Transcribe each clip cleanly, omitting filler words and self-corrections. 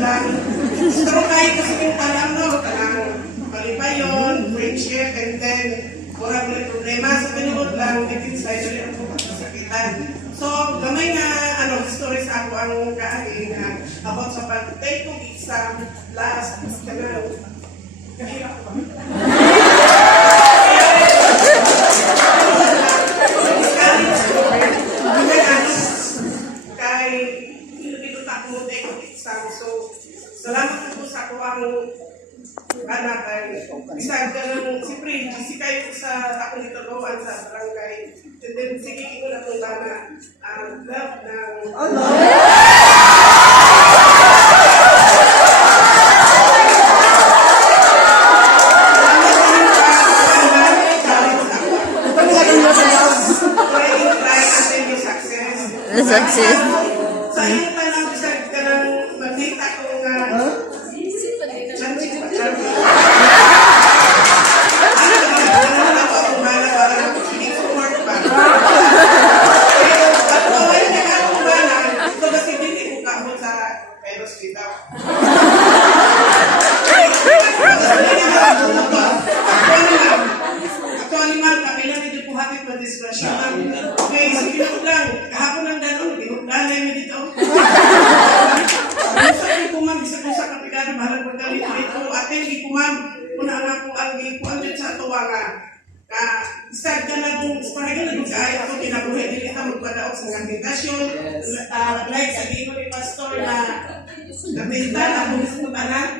lang. Pero kahit kasi yung talang, no, talang malipayon, friendship, and then, wala ko yung problema. Sa pinuod lang, naging side ulit ako pagkasakitan. So, gamay nga, story sa ako ang kaali na about sa pag-take kong exam last kanal. Kahirap ba? So, salamat po sa ako ang anak ay isang ganang siyempre, si kayo sa ako dito doon sa barangay. And then, sige ko na itong bana ang love ng... Success. Sa iyo pa lang sa kanang magdita ko nga okay, sige lang. Kahapon ang gano'n, ginugdanay mo dito. Sabi ko, ma'am, isa ko sa kapigano, bahalang pagkalit dito. Ate, hindi ko, ma'am, kuna nga po ang ikuan dyan sa tuwa nga. Start ka na kung parang na kung kaya ako, kinabuhi din kita magpadaot sa invitasyon. Like sa dito ni Pastor na nabenta na kung gusto ko tanan.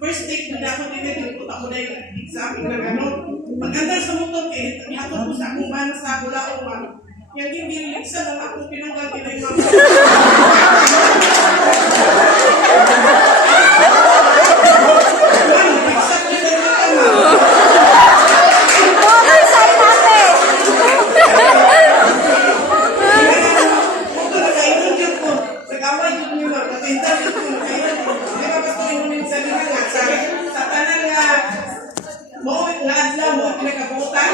First take na ako din, nagpunta ko na yung exam na gano'n. Maganda sa motor, eh, hatod ko sa akong bana sa Bulaong, ma'am. Yang hindi isa lang ako pinanggal kinay ma'am. Ma'am, exact yun ang mga ma'am. Kung nag-aidon yun po, nag-away yun yun ma'am, natinda yun po, di ba basta yung minsan nga nga, sa tanan nga, mo, nga adla mo, pinakabutan.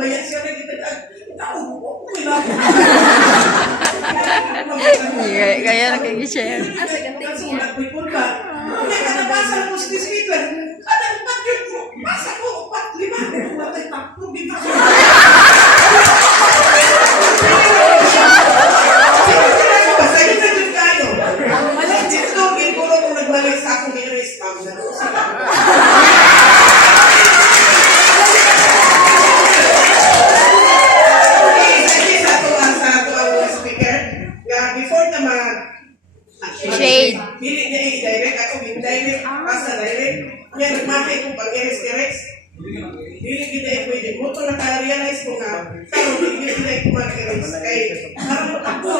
bayan siya na kita. Kaya nakikishare. Sulat ko yung ba? Kaya ka nabasa mo si speaker. Kada upat yun mo. Basa ko, upat, lima. Umatay takpo, dito. Sa'yo na dyan kayo. Dito, ginpuro kung nagbalik sa akong i-erase, ma'am. Shade. Dili niya i-direct ako, i-direct, basta direct. Yan, nagmakay ko pag i-rex. Dili kita i-pwede. Buto naka-realize ko nga, pero dili kita i-mag-rex. Kaya, parang ako.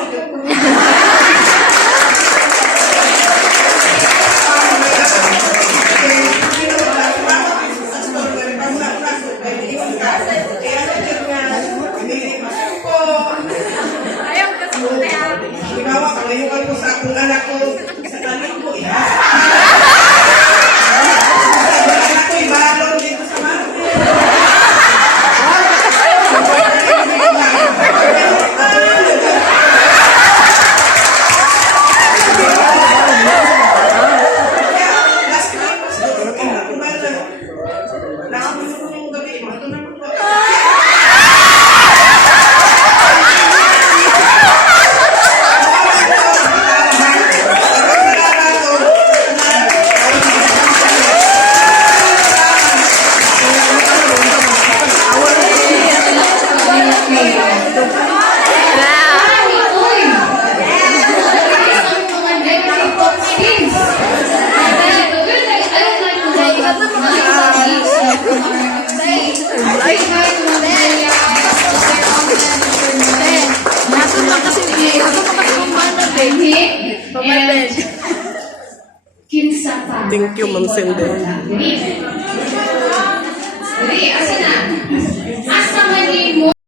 Ikaw, kalayuan ko sa akong anak ko sa talim ko. Anak ko, ibalong dito sa mati. Last night, yung gabi, ito na po. Thank you, Ma'am Cindy. Jadi, asal